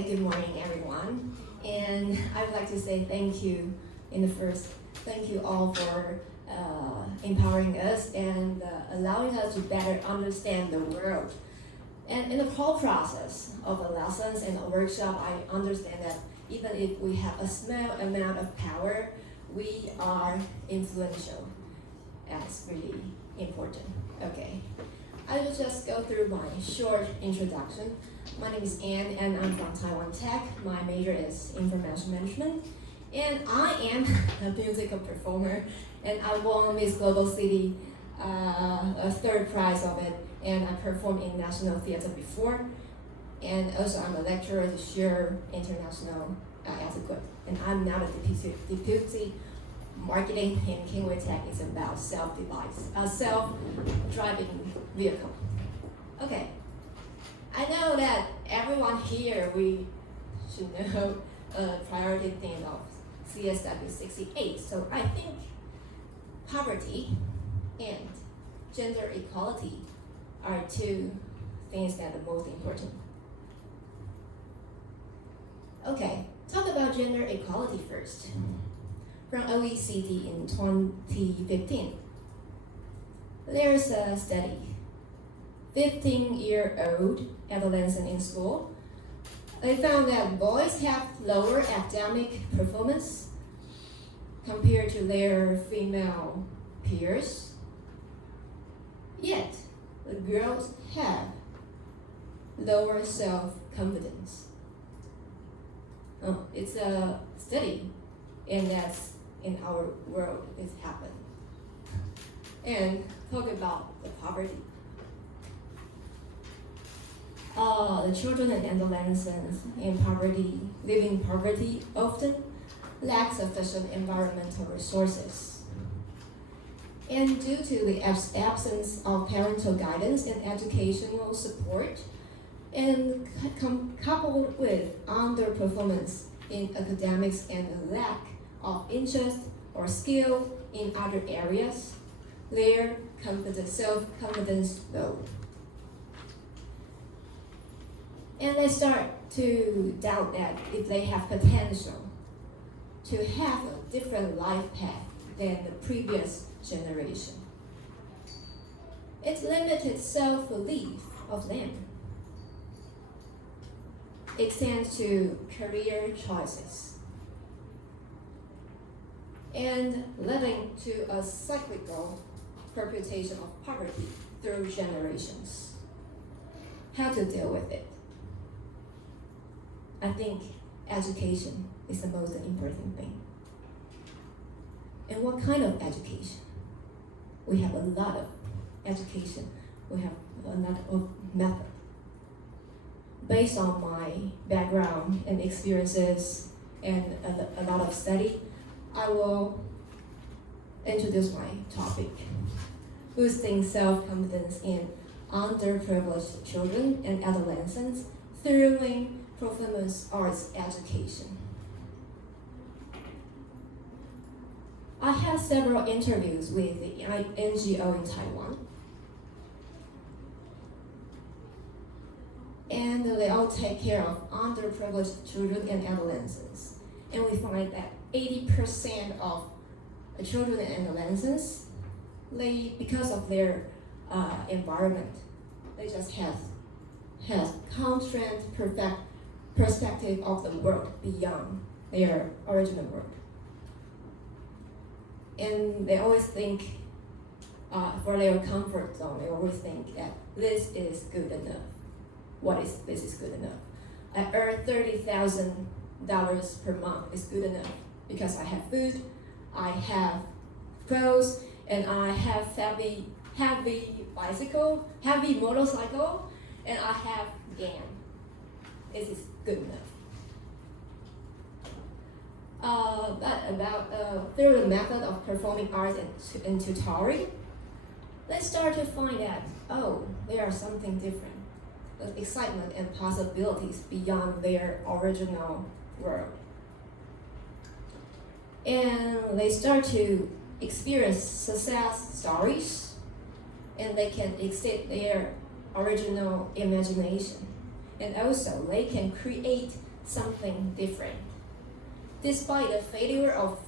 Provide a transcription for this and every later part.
Okay, good morning everyone. And I'd like to say thank you thank you all for empowering us and allowing us to better understand the world. And in the whole process of the lessons and the workshop, I understand that even if we have a small amount of power, we are influential. That's really important. Okay, I will just go through my short introduction. My name is Anne and I'm from Taiwan Tech. My major is information management. And I am a musical performer and I won Miss Global City, a third prize of it, and I performed in national theater before. And also I'm a lecturer to share international etiquette. And I'm now a deputy marketing in Kingway Tech is about self-driving vehicle. Okay, I know that everyone here, we should know a priority thing of CSW 68. So I think poverty and gender equality are two things that are most important. Okay, talk about gender equality first. From OECD in 2015, there's a study. 15-year-old adolescent in school, they found that boys have lower academic performance compared to their female peers. Yet, the girls have lower self-confidence. It's a study, and that's in our world, it's happened. And talk about the poverty. The children and adolescents in poverty, living in poverty, often lack sufficient environmental resources. And due to the absence of parental guidance and educational support, and coupled with underperformance in academics and a lack of interest or skill in other areas, their self-confidence low. And they start to doubt that if they have potential to have a different life path than the previous generation. It's limited self-belief of them. It extends to career choices and leading to a cyclical perpetuation of poverty through generations. How to deal with it? I think education is the most important thing. And what kind of education? We have a lot of education. We have a lot of method. Based on my background and experiences and a lot of study, I will introduce my topic. Boosting self-confidence in underprivileged children and adolescents through performance arts education. I had several interviews with the NGO in Taiwan. And they all take care of underprivileged children and adolescents. And we find that 80% of children and adolescents, because of their environment, they just have constant perspective of the world beyond their original world. And they always think, for their comfort zone, they always think that this is good enough. This is good enough? I earn $30,000 per month is good enough because I have food, I have clothes, and I have heavy motorcycle, and I have game. This is good enough. Through the method of performing arts and tutoring, they start to find that, there are something different. Excitement and possibilities beyond their original world. And they start to experience success stories, and they can exceed their original imagination. And also, they can create something different. Despite the fear of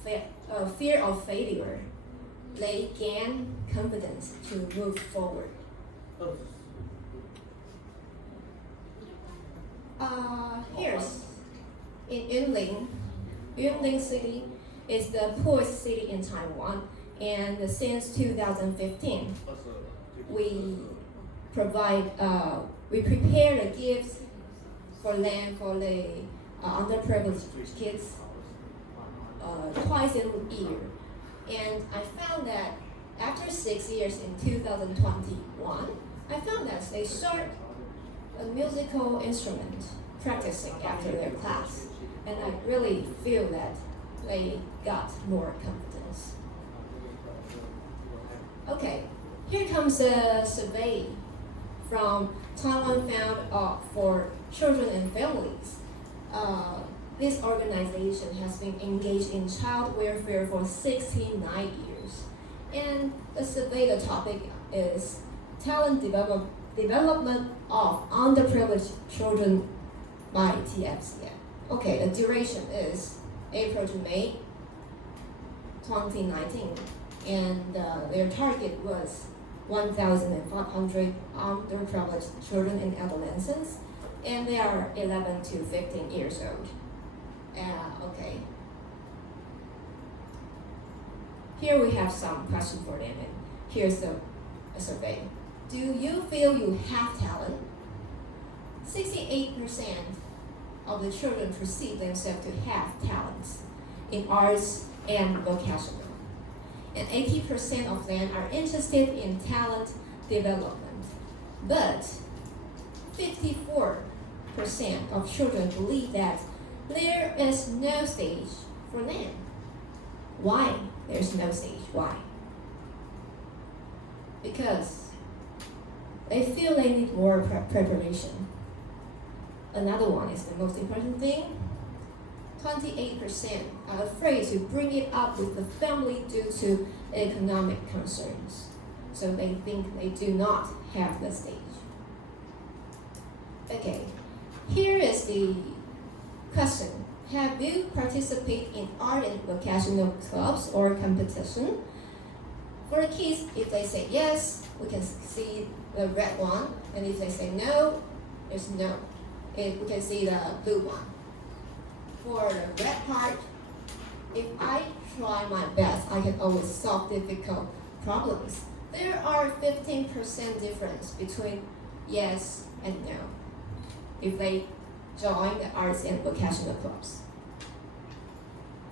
failure, they gain confidence to move forward. Here's in Yunlin City is the poorest city in Taiwan, and since 2015, we prepare the gifts for land for the underprivileged kids twice a year. And I found that after 6 years in 2021, I found that they start a musical instrument practicing after their class. And I really feel that they got more confidence. Okay, here comes a survey from Taiwan Fund for Children and Families. This organization has been engaged in child welfare for 69 years. And the survey, the topic is talent development of underprivileged children by TFCF. Okay, the duration is April to May 2019, and their target was 1,500 underprivileged children and adolescents, and they are 11 to 15 years old. Okay. Here we have some questions for them, and here's a survey. Do you feel you have talent? 68% of the children perceive themselves to have talents in arts and vocational. And 80% of them are interested in talent development. But 54% of children believe that there is no stage for them. Why there's no stage? Why? Because they feel they need more preparation. Another one is the most important thing. 28% are afraid to bring it up with the family due to economic concerns. So they think they do not have the stage. Okay, here is the question. Have you participated in art and vocational clubs or competition? For the kids, if they say yes, we can see the red one. And if they say no, there's no. We can see the blue one. For the red part, if I try my best, I can always solve difficult problems. There are 15% difference between yes and no if they join the arts and vocational clubs.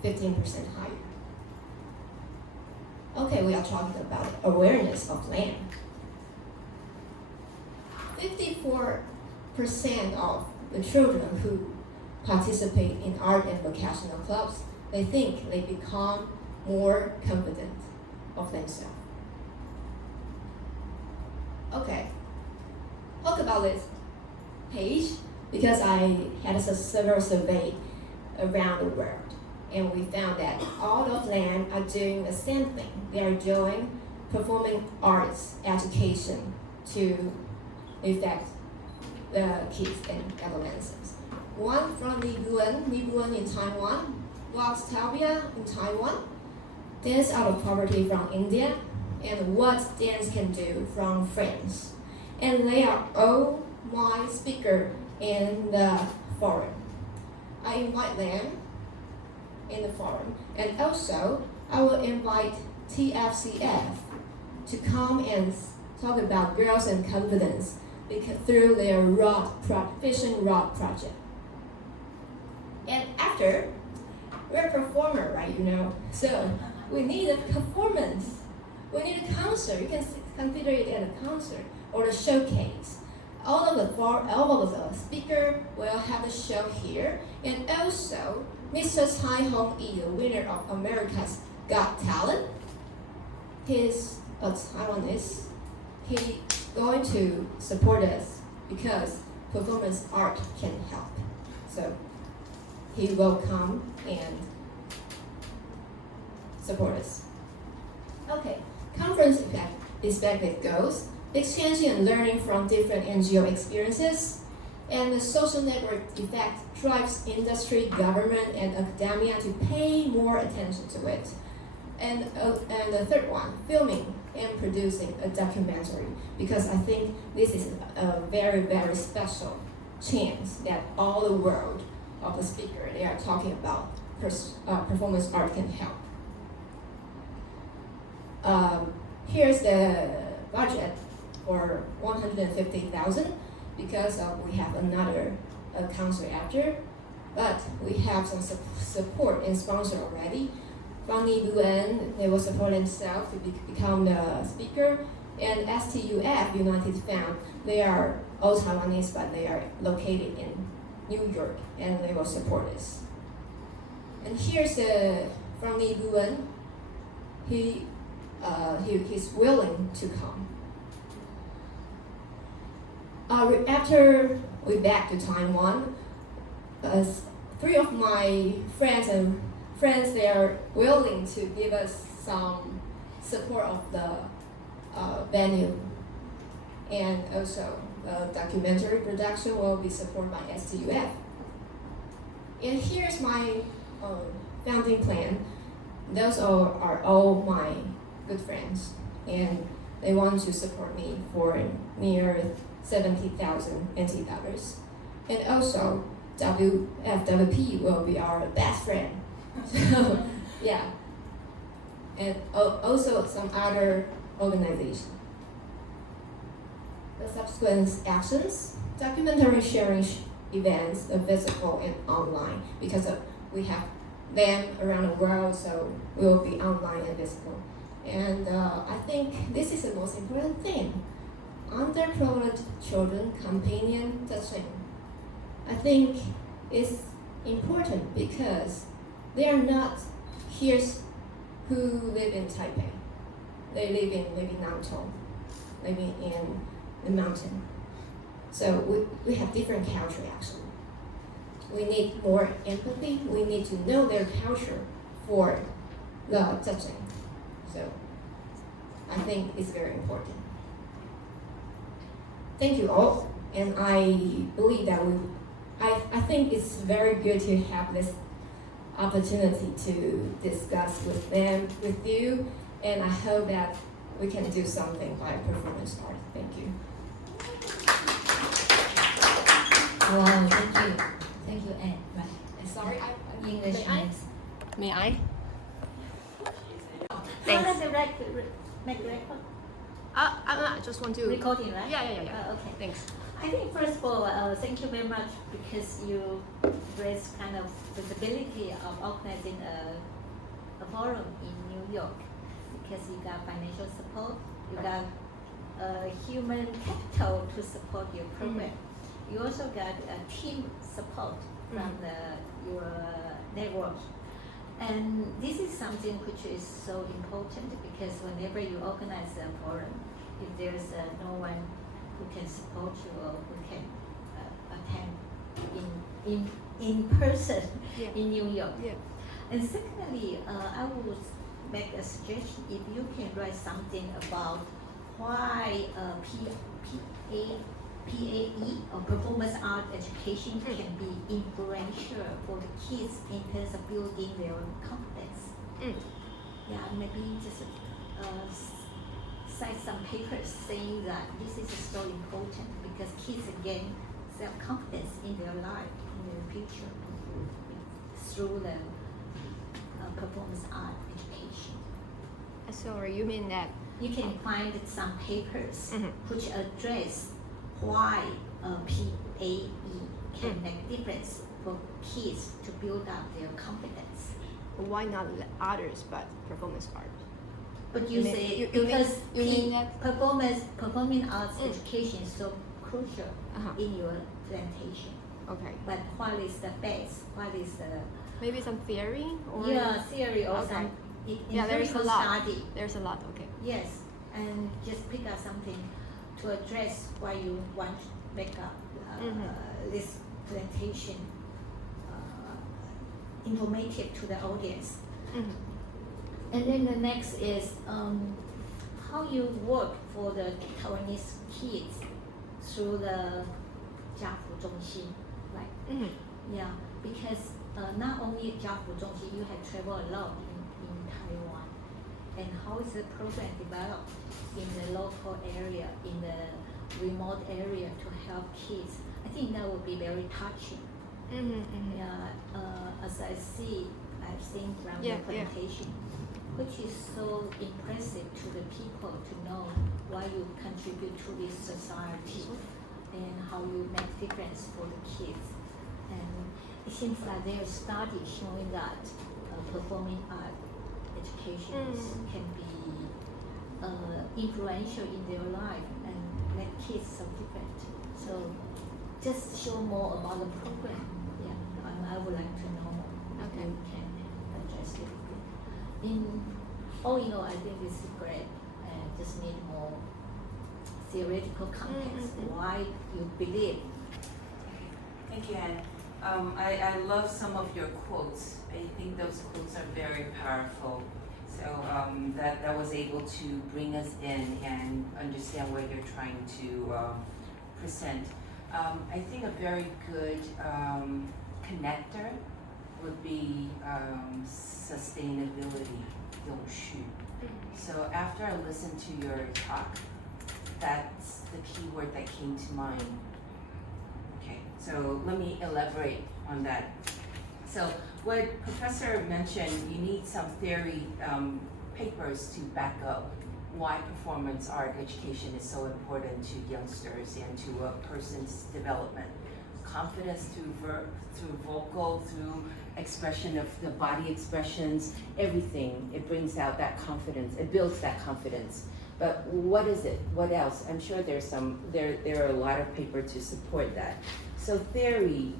15% higher. Okay, we are talking about awareness of land. 54% of the children who participate in art and vocational clubs, they think they become more confident of themselves. Okay, talk about this page because I had several surveys around the world, and we found that all of them are doing the same thing. They are doing performing arts education to affect the kids and adolescents. One from Nibuan in Taiwan, Wax Talbia in Taiwan, Dance Out of Poverty from India, and What Dance Can Do from France. And they are all my speakers in the forum. I invite them in the forum, and also I will invite TFCF to come and talk about girls and confidence through their fishing rod project. And after, we're a performer, right? So we need a performance. We need a concert. You can consider it as a concert or a showcase. All of the speakers will have a show here, and also Mr. Tsai Hong-yi, the winner of America's Got Talent. He's a Taiwanese. He's going to support us because performance art can help. So he will come and support us. Okay, conference perspective goals, exchanging and learning from different NGO experiences, And the social network effect drives industry, government, and academia to pay more attention to it. And the third one, filming and producing a documentary, because I think this is a very, very special chance that all the world of the speaker, they are talking about performance art can help. Here's the budget for 150,000 because we have another concert after, but we have some support and sponsor already. From UN, they will support themselves to become the speaker, and STUF, United Fam, they are all Taiwanese, but they are located in New York, and they will support us. And here's from the UN, he's willing to come. After we back to Taiwan, 3 of my friends, they are willing to give us some support of the venue, and also documentary production will be supported by STUF. And here's my founding plan. Those are all my good friends, and they want to support me for near 70,000 NT dollars. And also, Wfwp will be our best friend. So, yeah. And also some other organizations. The subsequent actions, documentary sharing events, physical and online, because we have them around the world, so we will be online and physical. And I think this is the most important thing. Underprivileged children companion touching. I think it's important because they are not here who live in Taipei. They live in maybe Nantou, living in the mountain. So we have different culture actually. We need more empathy. We need to know their culture for the touching. So I think it's very important. Thank you all, and I believe that I think it's very good to have this opportunity to discuss with you, and I hope that we can do something by performance art. Thank you. Wow, thank you, Anne. Right. Sorry, English means. May I? How Thanks. does the record make record? I just want to. Recording, right? Yeah. Okay. Thanks. I think first of all, thank you very much because you raised kind of visibility of organizing a forum in New York, because you got financial support, you got human capital to support your program. You also got team support from your network. And this is something which is so important because whenever you organize a forum, if there's no one who can support you or who can attend in person in New York. Yeah. And secondly, I would make a suggestion if you can write something about why PAE or performance art education can be influential for the kids in terms of building their confidence. Yeah, maybe just cite some papers saying that this is so important because kids gain self-confidence in their life, in their future, through the performance art education. Sorry, you mean that? You can find some papers which address why PAE can make difference for kids to build up their confidence. Why not others but performance art? But you say because performing arts education is so crucial in your presentation. Okay. But what is the base? What is the maybe some theory or theory or some there's a lot. Study. There's a lot. Okay. Yes, and just pick up something to address why you want to make up this presentation informative to the audience. And then the next is how you work for the Taiwanese kids through the 家福中心, right? Yeah, because not only 家福中心, you have traveled a lot in Taiwan, and how is the program developed in the local area, in the remote area to help kids? I think that would be very touching. Yeah, as I've seen from the presentation, which is so impressive to the people to know why you contribute to this society and how you make difference for the kids. And it seems like there are studies showing that performing art education can be influential in their life and make kids so different. So just show more about the program. Yeah, I would like to know more. Okay. You can address it. All in all, I think this is great and just need more theoretical context why you believe. Thank you, Anne. I love some of your quotes. I think those quotes are very powerful. So that was able to bring us in and understand what you're trying to present. I think a very good connector would be sustainability, 永续. So after I listened to your talk, that's the key word that came to mind. Okay, so let me elaborate on that. So what Professor mentioned, you need some theory papers to back up why performance art education is so important to youngsters and to a person's development. Confidence through vocal, through expression of the body expressions, everything, it brings out that confidence, it builds that confidence. But what is it? What else? I'm sure there are a lot of papers to support that. So theory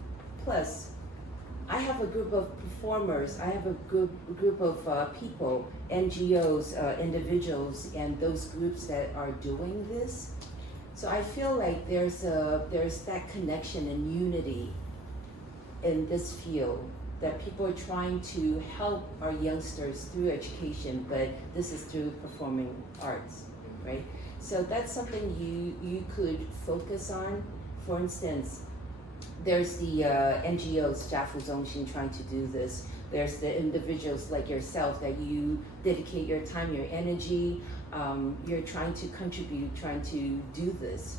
plus, I have a group of performers, I have a group of people, NGOs, individuals, and those groups that are doing this. So I feel like there's that connection and unity in this field, that people are trying to help our youngsters through education, but this is through performing arts, right? So that's something you could focus on. For instance, there's the NGOs, 家福中心, trying to do this. There's the individuals like yourself that you dedicate your time, your energy, you're trying to contribute, trying to do this.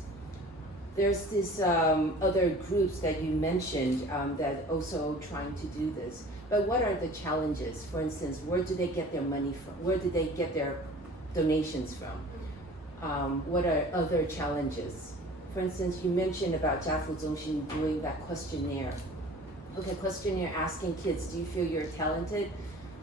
There's this other groups that you mentioned that also trying to do this. But what are the challenges? For instance, where do they get their money from? Where do they get their donations from? What are other challenges? For instance, you mentioned about 家福中心 doing that questionnaire. Okay, questionnaire asking kids, do you feel you're talented?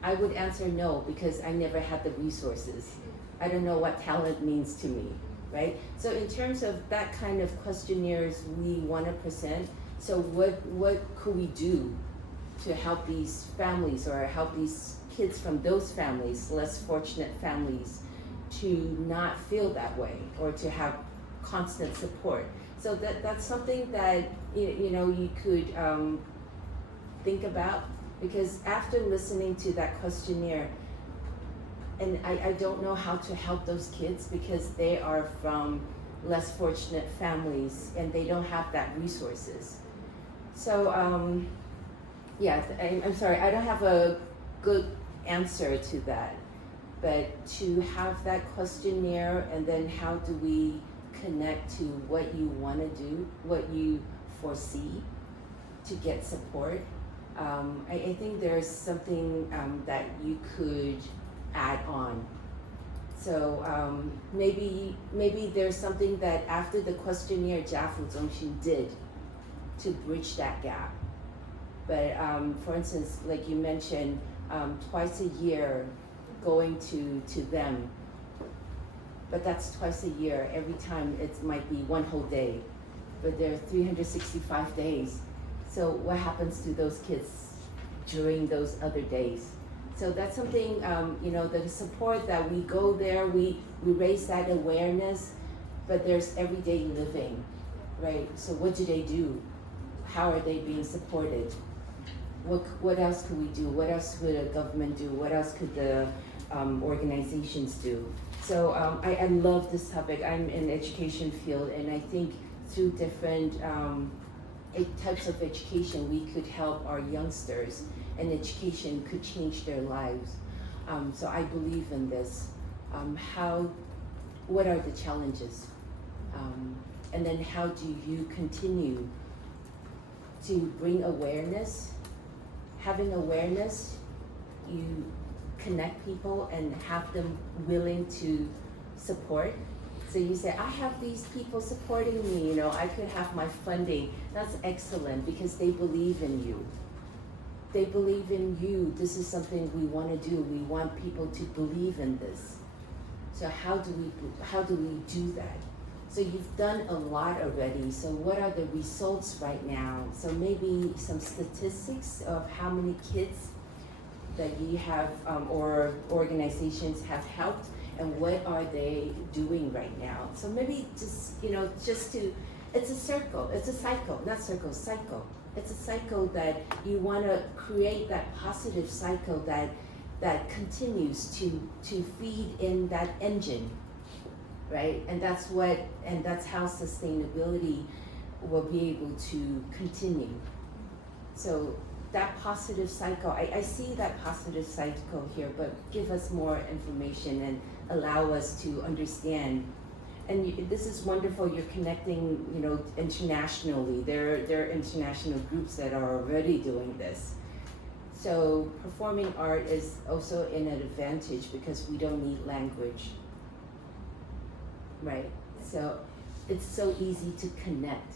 I would answer no, because I never had the resources. I don't know what talent means to me, right? So in terms of that kind of questionnaires we want to present, so what could we do to help these families or help these kids from those families, less fortunate families, to not feel that way or to have constant support? So that's something that you could think about, because after listening to that questionnaire, and I don't know how to help those kids because they are from less fortunate families and they don't have that resources. So yeah, I'm sorry, I don't have a good answer to that, but to have that questionnaire and then how do we connect to what you want to do, what you foresee to get support. I think there's something that you could add on. So maybe there's something that after the questionnaire 家福中心 did to bridge that gap. But for instance, like you mentioned, twice a year going to them. But that's twice a year. Every time it might be one whole day, but there are 365 days. So what happens to those kids during those other days? So that's something, the support that we go there, we raise that awareness, but there's everyday living, right? So what do they do? How are they being supported? What else could we do? What else could a government do? What else could the organizations do? So I love this topic. I'm in the education field, and I think through different types of education we could help our youngsters, and education could change their lives. So I believe in this. What are the challenges? And then how do you continue to bring awareness? Having awareness, you connect people and have them willing to support. So you say, I have these people supporting me, you know, I could have my funding. That's excellent because they believe in you. They believe in you. This is something we want to do. We want people to believe in this. So how do we do that? So you've done a lot already. So what are the results right now? So maybe some statistics of how many kids that you have or organizations have helped, and what are they doing right now? So maybe just, you know, it's a circle, it's a cycle, not circle, cycle. It's a cycle that you want to create that positive cycle that continues to feed in that engine, right? And that's how sustainability will be able to continue. So that positive cycle, I see that positive cycle here, but give us more information and allow us to understand. And this is wonderful, you're connecting, you know, internationally. There are international groups that are already doing this. So performing art is also an advantage because we don't need language, right? So it's so easy to connect.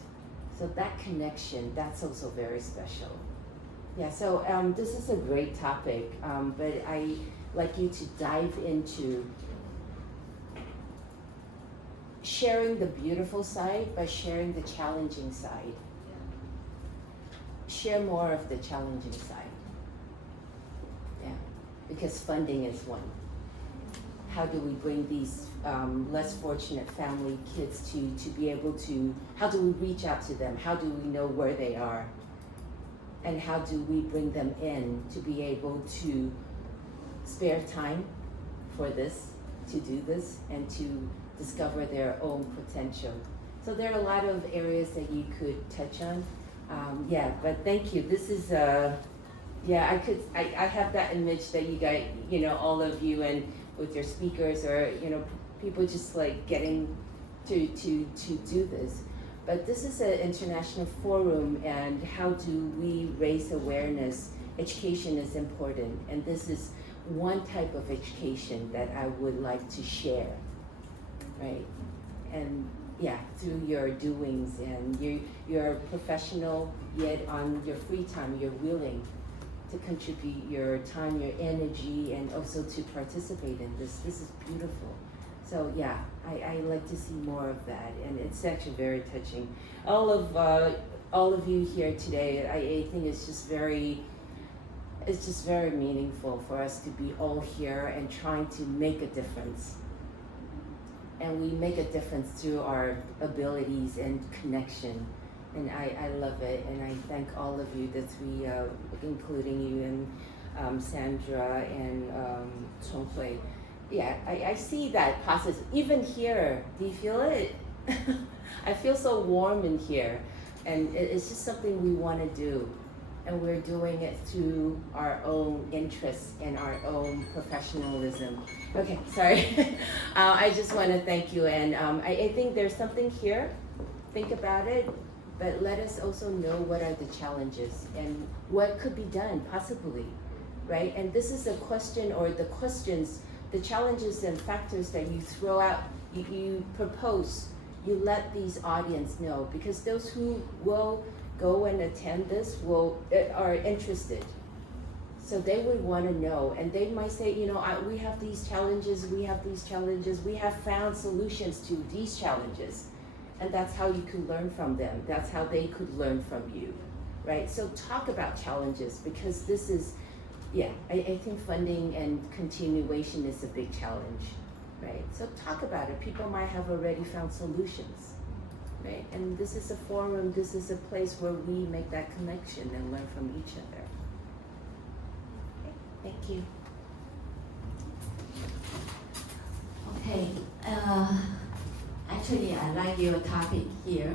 So that connection, that's also very special. Yeah, so this is a great topic, but I'd like you to dive into sharing the beautiful side by sharing the challenging side. Share more of the challenging side. Yeah, because funding is one. How do we bring these less fortunate family kids to be able to, how do we reach out to them? How do we know where they are? And how do we bring them in to be able to spare time for this, to do this, and to discover their own potential? So there are a lot of areas that you could touch on. Yeah, but thank you. This is, yeah, I have that image that you guys, you know, all of you and with your speakers or, you know, people just like getting to do this. But this is an international forum, and how do we raise awareness? Education is important, and this is one type of education that I would like to share, right? And yeah, through your doings, and you're professional, yet on your free time, you're willing to contribute your time, your energy, and also to participate in this. This is beautiful. So yeah, I like to see more of that, and it's actually very touching. All of you here today, I think it's just very meaningful for us to be all here and trying to make a difference. And we make a difference through our abilities and connection. And I love it, and I thank all of you, the three, including you and Sandra and Chonghui. Yeah, I see that process. Even here, do you feel it? I feel so warm in here, and it's just something we want to do, and we're doing it through our own interests and our own professionalism. Okay, sorry. I just want to thank you, and I think there's something here. Think about it, but let us also know what are the challenges and what could be done, possibly, right? And this is a question, or the questions, the challenges and factors that you throw out, you propose, you let these audience know, because those who will go and attend this are interested. So they would want to know, and they might say, you know, we have these challenges, we have found solutions to these challenges. And that's how you could learn from them. That's how they could learn from you, right? So talk about challenges, because this is, yeah, I think funding and continuation is a big challenge, right? So talk about it. People might have already found solutions, right? And this is a forum, this is a place where we make that connection and learn from each other. Okay, thank you. Okay, actually I like your topic here,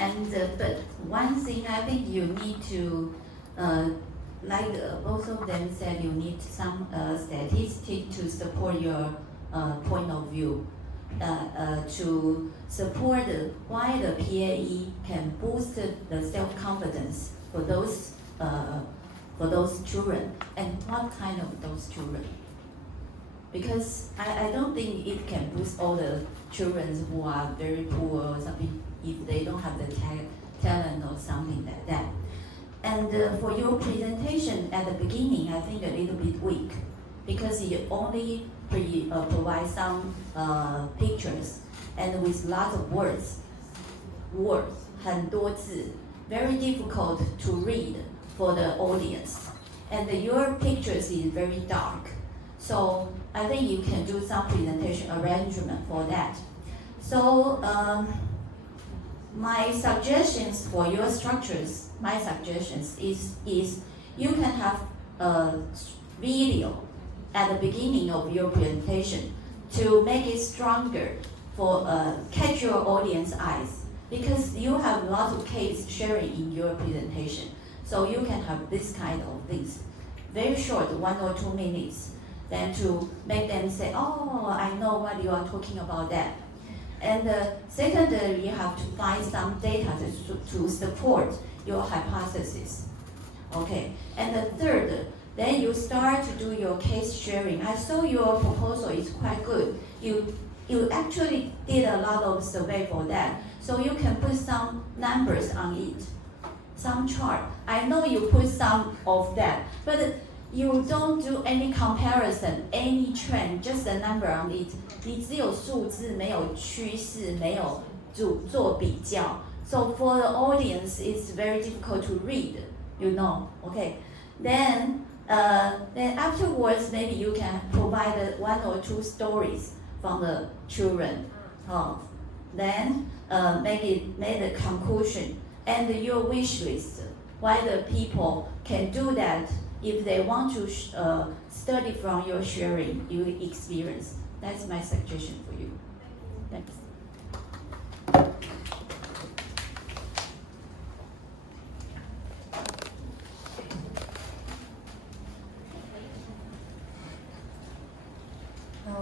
But one thing I think you need to, both of them said, you need some statistics to support your point of view, to support why the PAE can boost the self-confidence for those children, and what kind of those children. Because I don't think it can boost all the children who are very poor or something if they don't have the talent or something like that. And for your presentation at the beginning, I think a little bit weak because you only provide some pictures and with lots of words, 很多字, very difficult to read for the audience. And your pictures is very dark. So I think you can do some presentation arrangement for that. So my suggestions for your structures, is you can have a video at the beginning of your presentation to make it stronger for catch your audience eyes, because you have lots of case sharing in your presentation. So you can have this kind of things, very short, 1 or 2 minutes, then to make them say, oh, I know what you are talking about that. And secondly, you have to find some data to support your hypothesis. Okay, and the third, then you start to do your case sharing. I saw your proposal is quite good. You actually did a lot of survey for that, so you can put some numbers on it, some chart. I know you put some of that, but you don't do any comparison, any trend, just a number on it. 你只有数字，没有趋势，没有做比较。So for the audience, it's very difficult to read, you know. Okay, then afterwards, maybe you can provide 1 or 2 stories from the children. Then make the conclusion and your wish list. Why the people can do that if they want to study from your sharing, your experience. That's my suggestion for you. Thanks.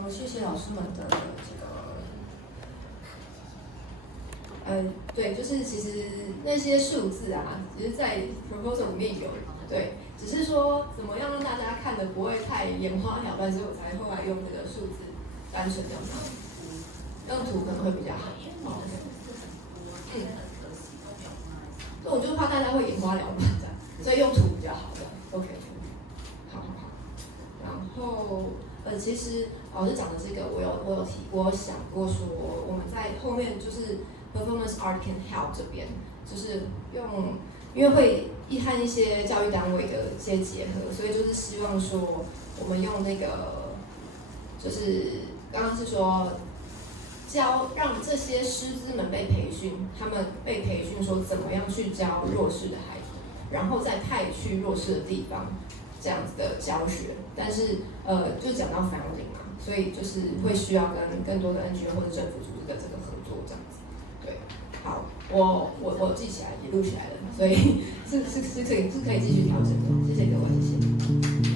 我谢谢老师们的对，就是其实那些数字啊，其实在 proposal 里面有，对，只是说怎么样让大家看的不会太眼花缭乱，所以我才后来用这个数字单纯用图可能会比较好。所以我就怕大家会眼花缭乱这样，所以用图比较好的。OK， 好。然后其实老师讲的这个，我有想过说，我们在后面就是 performance art can help 这边，就是因为会和一些教育单位的一些结合，所以就是希望说我们用那个，就是刚刚是说让这些师资们被培训，他们被培训说怎么样去教弱势的孩子，然后再派去弱势的地方这样子的教学。但是就讲到 founding 嘛，所以就是会需要跟更多的 NGO 或者政府组织的这个合作这样子。对，好，我记起来也录起来了，所以是可以继续调整的。谢谢各位，谢谢。